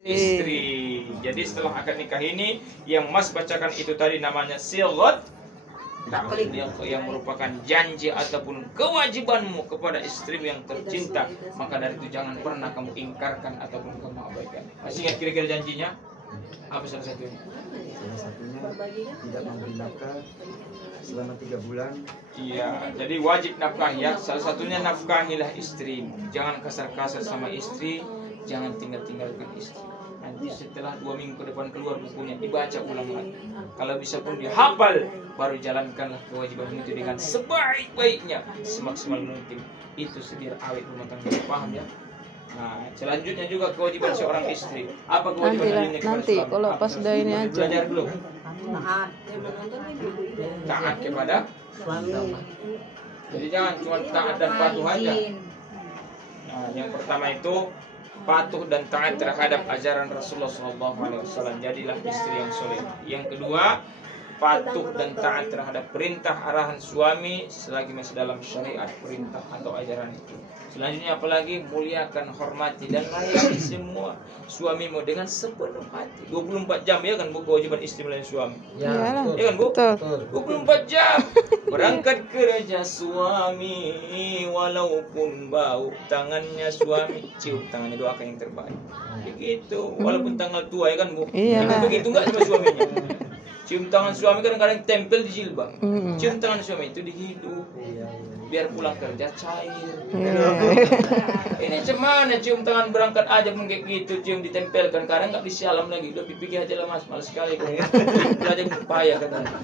istri. Jadi setelah akad nikah ini yang Mas bacakan itu tadi namanya sighat taklid, yang merupakan janji ataupun kewajibanmu kepada istrimu yang tercinta. Maka dari itu jangan pernah kamu ingkarkan ataupun kamu abaikan. Masih ingat kira-kira janjinya? Apa salah satunya? Salah satunya tidak memberi nafkah selama 3 bulan. Iya, jadi wajib nafkah ya. Salah satunya nafkahilah istrimu. Jangan kasar-kasar sama istri, jangan tinggal-tinggalkan istri. Nanti setelah 2 minggu ke depan keluar bukunya, dibaca ulang lagi. Kalau bisa pun dihafal, baru jalankanlah kewajiban itu dengan sebaik-baiknya, semaksimal mungkin. Itu sedir awet rumah tangga. Paham ya? Nah, selanjutnya juga kewajiban seorang istri. Apa kewajiban lainnya kepada nanti suami? kalau Apa pas udah ini aja. belajar dulu. Taat. Taat kepada Suami. Jadi jangan cuma taat dan patuh aja. Nah, yang pertama itu patuh dan taat terhadap ajaran Rasulullah SAW. Jadilah istri yang soleh. Yang kedua, patuh dan taat terhadap perintah arahan suami selagi masih dalam syariat perintah atau ajaran itu. Selanjutnya apalagi muliakan, hormati dan layani semua suamimu dengan sepenuh hati. 24 jam ya kan Bu kewajiban istri melayani suami. Iyalah. Ya kan Bu? Betul. 24 jam berangkat kerja suami, walaupun bau tangannya suami, cium tangannya, doakan yang terbaik. Begitu, walaupun tanggal tua ya kan Bu. Iya. Ibu begitu enggak sama suaminya? Cium tangan suami kadang-kadang tempel di jilbab. Cium tangan suami itu di hidung. Biar pulang kerja cair. Ini cemana cium tangan berangkat aja pun kayak gitu, cium ditempelkan, kadang nggak disialam lagi, udah pikir aja lah Mas, males sekali belajar payah katanya.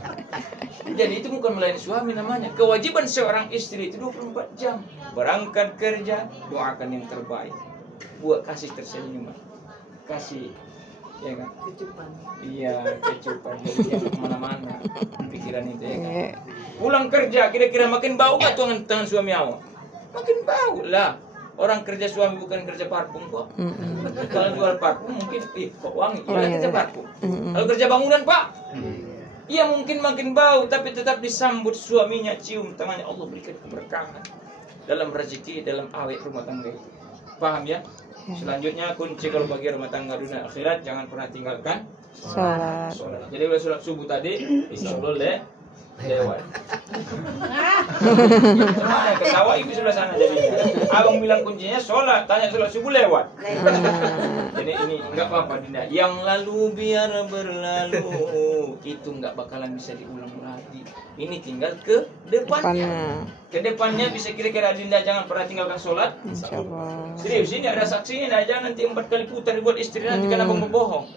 Jadi itu bukan melayani suami namanya. Kewajiban seorang istri itu 24 jam berangkat kerja, doakan yang terbaik, buat kasih tersenyuman, kasih ya kan? Kecupan. Iya, kecupan jadi kemana-mana pikiran itu ya kan. Pulang kerja kira-kira makin bau gak tangan suami awak? Makin bau lah. Orang kerja suami bukan kerja parfum kok. Kalau jual parfum mungkin kok wangi. Iya kerja parfum. Kalau kerja bangunan Pak, iya mungkin makin bau tapi tetap disambut suaminya, cium tangannya, Allah berikan keberkahan dalam rezeki, dalam awet rumah tangga itu. Paham ya? Selanjutnya kunci kalau bagi rumah tangga dunia akhirat, jangan pernah tinggalkan Sholat. Jadi udah sholat subuh tadi, insya Allah lewat. Mana ketawa ibu sebelah sana jadinya. Abang bilang kuncinya sholat, tanya sholat subuh lewat. Jadi ini enggak apa-apa Dinda. Yang lalu biar berlalu, itu enggak bakalan bisa diulang lagi. Ini tinggal ke depannya. Ke depannya bisa kira-kira Dinda jangan pernah tinggalkan sholat. Insyaallah. Serius ini ada saksinya, jangan nanti 4 kali putar buat istri nanti kan abang berbohong.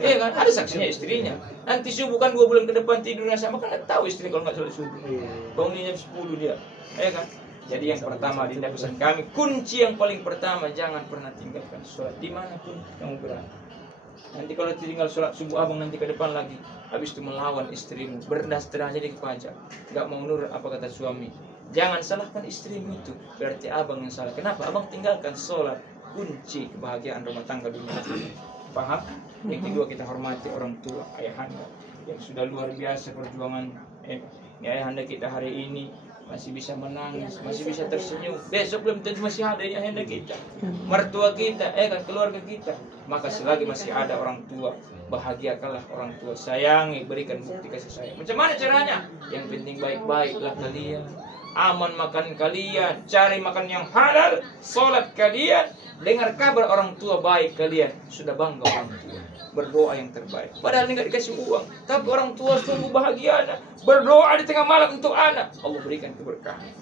Iya kan, ada saksinya istrinya. Nanti subuh kan 2 bulan ke depan tidurnya sama kan, nggak tahu istri kalau nggak sholat subuh. Bangunnya jam 10 dia, iya kan. Jadi yang pertama Dinda pesan kami, kunci yang paling pertama jangan pernah tinggalkan sholat dimanapun kamu berada. Nanti kalau tinggal sholat subuh abang nanti ke depan lagi, habis itu melawan istrimu, berdas-das jadi kepajak, nggak mau nurut apa kata suami. Jangan salahkan istrimu itu, berarti abang yang salah. Kenapa? Abang tinggalkan sholat, kunci kebahagiaan rumah tangga dunia. Paham? Yang kedua kita hormati orang tua, ayahanda yang sudah luar biasa perjuangan. Ayahanda kita hari ini masih bisa menangis, masih bisa tersenyum. Besok belum tentu masih ada ayahanda kita, mertua kita, kan keluarga kita. Maka selagi masih ada orang tua, bahagiakanlah orang tua, sayangi, berikan bukti kasih sayang. Macam mana caranya? Yang penting baik-baiklah kalian, aman makan kalian, cari makan yang halal, sholat kalian, dengar kabar orang tua baik kalian, sudah bangga orang tua, berdoa yang terbaik. Padahal ini nggak dikasih uang, tapi orang tua sungguh bahagia, berdoa di tengah malam untuk anak, Allah berikan keberkahan.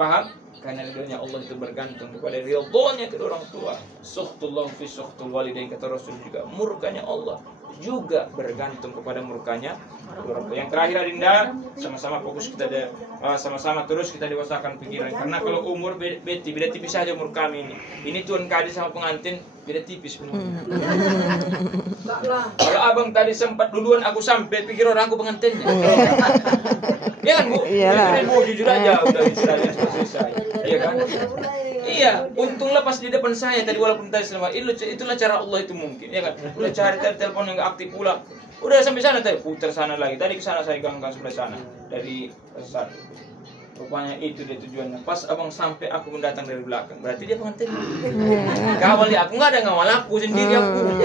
Paham? Karena ridhonya Allah itu bergantung kepada ridhonya kedua orang tua. Sukhtullah fi sukhtul walidain, kata Rasul juga. Murkanya Allah juga bergantung kepada murkanya orang tua. Yang terakhir Dinda, sama-sama fokus kita sama-sama terus kita dewasakan pikiran. Karena kalau umur beda tipis saja umur kami ini. Ini tuan kadi sama pengantin beda tipis umur. Kalau abang tadi sempat duluan aku sampai, pikir orang aku pengantinnya. Iya kan Bu? Iya. Bu jujur aja udah selesai. Iya kan? Iya, untunglah pas di depan saya tadi walaupun tadi selama itulah cara Allah itu mungkin, ya kan? Udah cari telepon yang nggak aktif pula. Udah sampai sana tadi putar sana lagi. Tadi ke sana saya ganggang sebelah sana dari sana. Rupanya itu dia tujuannya. Pas abang sampai aku mendatang dari belakang, berarti dia pengantin. Kawal dia, aku nggak ada ngawal aku sendiri aku.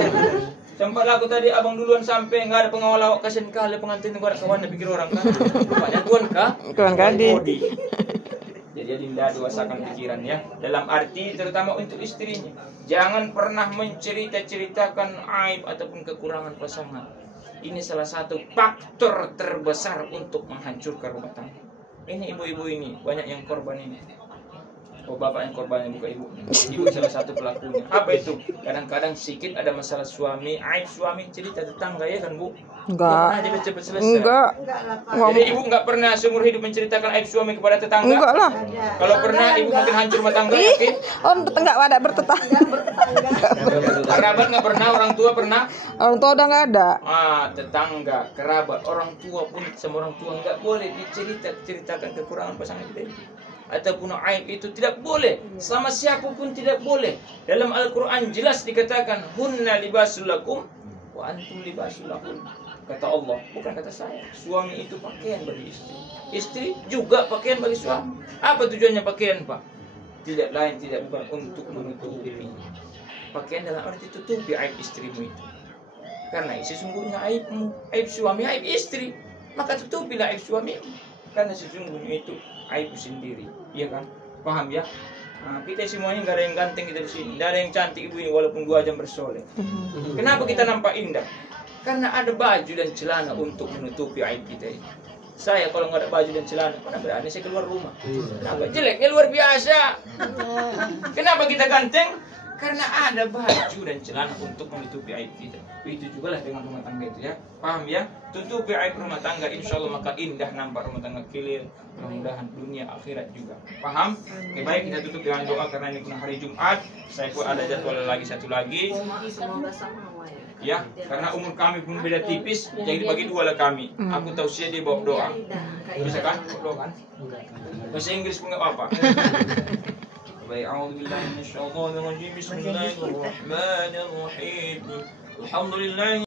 Sempat aku tadi abang duluan sampai nggak ada pengawal awak, kasihan kali pengantin gua ada kawannya pikir orang kan. Rupanya tuan Kadi. Jadi Dinda duasakan pikiran ya. Dalam arti terutama untuk istrinya. Jangan pernah menceritakan aib ataupun kekurangan pasangan. Ini salah satu faktor terbesar untuk menghancurkan rumah tangga. Ini ibu-ibu ini banyak yang korban ini. Oh, bapak yang korbannya bukan ibu. Ibu salah satu pelakunya. Apa itu? Kadang-kadang sedikit ada masalah suami, aib suami, cerita tetangga ya kan Bu? Enggak. Pernah cepat selesai. Enggak. Jadi ibu enggak pernah seumur hidup menceritakan aib suami kepada tetangga? Enggak lah. Kalau pernah ibu makin hancur rumah tangga yakin? Oh, enggak ada bertetangga. Kerabat enggak pernah, orang tua pernah? Orang tua udah enggak ada. Tetangga, kerabat, orang tua pun sama orang tua enggak boleh diceritakan kekurangan pasangan kita. Ataupun aib itu tidak boleh, sama siapapun tidak boleh. Dalam Al-Quran jelas dikatakan hunna libasul lakum wa antum libasul lakum. Kata Allah, bukan kata saya. Suami itu pakaian bagi istri, istri juga pakaian bagi suami. Apa tujuannya pakaian, Pak? Tidak lain tidak bukan untuk menutupi. Pakaian dalam arti tutupi aib istrimu itu. Karena sesungguhnya aibmu, aib suami, aib istri, maka tutupilah aib suamimu. Karena sesungguhnya itu aibmu sendiri, iya kan? Paham ya? Kita semuanya nggak ada yang ganteng kita di sini, nggak ada yang cantik ibu ini walaupun 2 jam bersolek. Kenapa kita nampak indah? Karena ada baju dan celana untuk menutupi aib kita ini. Saya kalau nggak ada baju dan celana, mana berani saya keluar rumah? Kenapa? Jeleknya luar biasa. Kenapa kita ganteng? Karena ada baju dan celana untuk menutupi aib kita. Itu juga lah dengan rumah tangga itu ya. Paham ya? Tutupi aib rumah tangga, insya Allah maka indah nampak rumah tangga clear. Mudah-mudahan dunia akhirat juga. Paham? Oke, baik, kita tutup dengan doa karena ini pun hari Jumat. Saya pun ada jadwal lagi satu lagi. Ya, karena umur kami pun beda tipis, jadi bagi 2 lah kami. Aku tahu dia bawa doa. Bisa kan? Doa kan? Bahasa Inggris pun nggak apa-apa. Baik, a'udzubillahi minasyaitonir rajim. Bismillahirrahmanirrahim. Alhamdulillah.